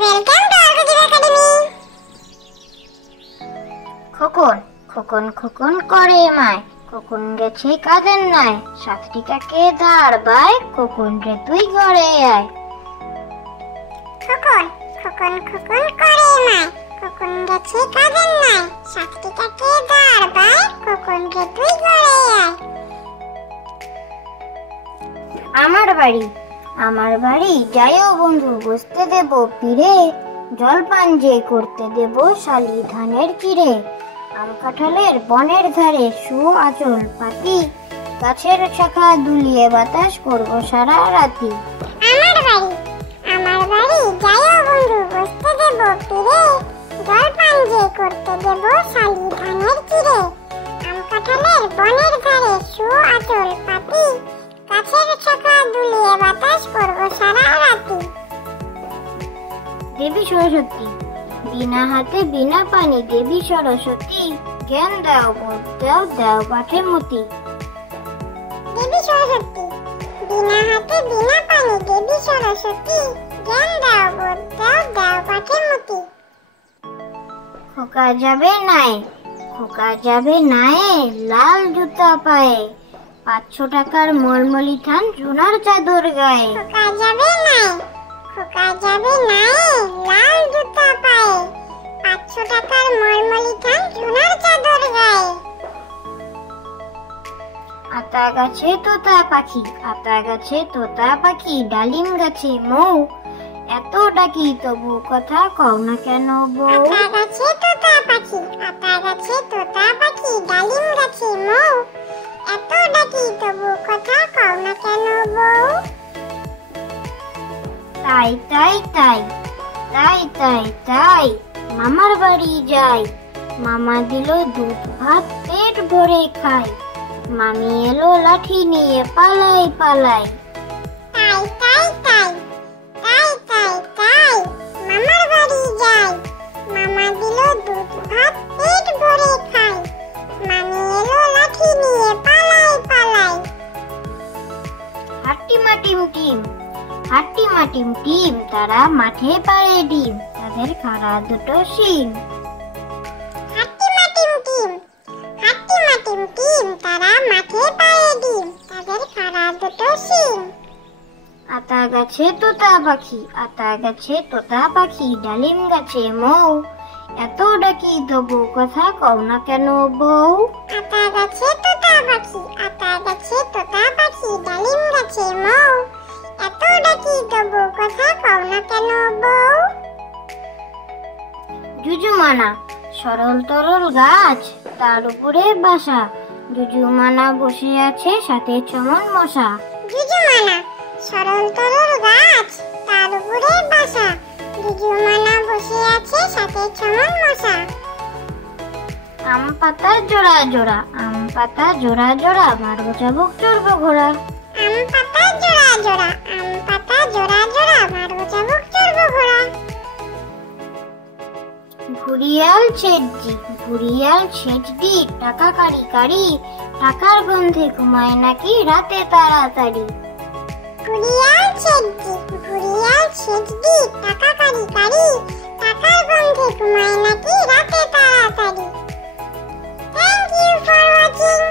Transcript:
Welcome to Argodev Academy. Khokon Khokon Khokon করে মায়, খোকন গেছে কাদের নাই, সাতটি কাকে দাঁড় বাই, খোকন রে তুই ঘরে আয়। খোকন খোকন খোকন করে মায়, খোকন গেছে কাদের নাই, সাতটি কাকে দাঁড় বাই, খোকন রে তুই ঘরে আয়। আমার বাড়ি যাইও বন্ধু, বসতে দেব পীরে, জলপান যে করতে দেব শালি ধানের চিড়ে। আম কাঁঠালের বনের ধারে শুও আঁচল পাতি, গাছের শাখা দুলিয়ে বাতাস করব সারা রাতি। আমার বাড়ি যাইও বন্ধু, বসতে দেব পীরে, জলপান যে করতে দেব শালি ধানের চিড়ে। আম কাঁঠালের বনের ধারে শুও আঁচল পাতি, গাছের শাখা দুলিয়ে বাতাস করব সারা রাতি। দেবী সরস্বতী বিনা হাতে বিনা পানি, দেবী সরস্বতী জ্ঞান দাও বোধ দাও, দাও পাঠে মতি। দেবী সরস্বতী বিনা হাতে বিনা পানি, দেবী সরস্বতী জ্ঞান দাও বোধ দাও, দাও পাঠে মতি। খোকা যাবে নাই লাল জুতা পায়ে, 500 টাকার মলমলি থান সোনার চাদর গায়ে। খোকা যাবে নাই লাল জুতা পায়ে, 500 টাকার মলমলি থান সোনার চাদর গায়ে। আতা গাছে তোতা পাখি, ডালিম গাছে মৌ, এত ডাকি তবু কথা কও না কেন বউ। আতা গাছে তোতা পাখি, ডালিম গাছে মৌ, এত ডাকি তবু কথা কও না কেন বউ। তাই মামার বাড়ি যাই, মামা দিল দুধ ভাত পেট ভরে খাই, মামি এলো লাঠি নিয়ে পালাই। তাই মামার বাড়ি যাই, মামা দিল দুধ ভাত পেট ভরে খাই, মামি এলো লাঠি নিয়ে পালাই। হাট্টিমা টিম তারা মাঠে পাড়ে ডিম, তাদের খাড়া দুটো শিং। হাট্টিমা টিম তারা মাঠে পাড়ে ডিম, তাদের খাড়া দুটো শিং। আতা গাছে তোতা পাখি, ডালিম গাছে মৌ, এত ডাকি তবু কথা কও না কেন বউ। আতা গাছে তোতা পাখি, ডালিম গাছে মৌ, এত ডাকি তবু কথা কও না কেন বউ। জুজুমানা সরল তরল গাছ, তার উপরে বাসা, জুজুমানা বসে আছে সাথে চমন মশা। জুজুমানা সরল তরল গাছ, তার উপরে বাসা, জুজুমানা বসে আছে সাথে চমন মশা। আম পাতা জোড়া জোড়া, মারবো চাবুক চড়বো ঘোড়া। আম পাতা জোড়া জোড়া, মারবো চাবুক চড়বো ঘোড়া। ঘুরিয়াল ছেচডি, টাকা কারি, টাকার গন্ধে ঘুমায় নাকি রাতে তাড়াতাড়ি। ঘুরিয়াল ছেচডি, টাকা কারি, টাকার গন্ধে ঘুমায় নাকি রাতে তাড়াতাড়ি। Thank you for watching.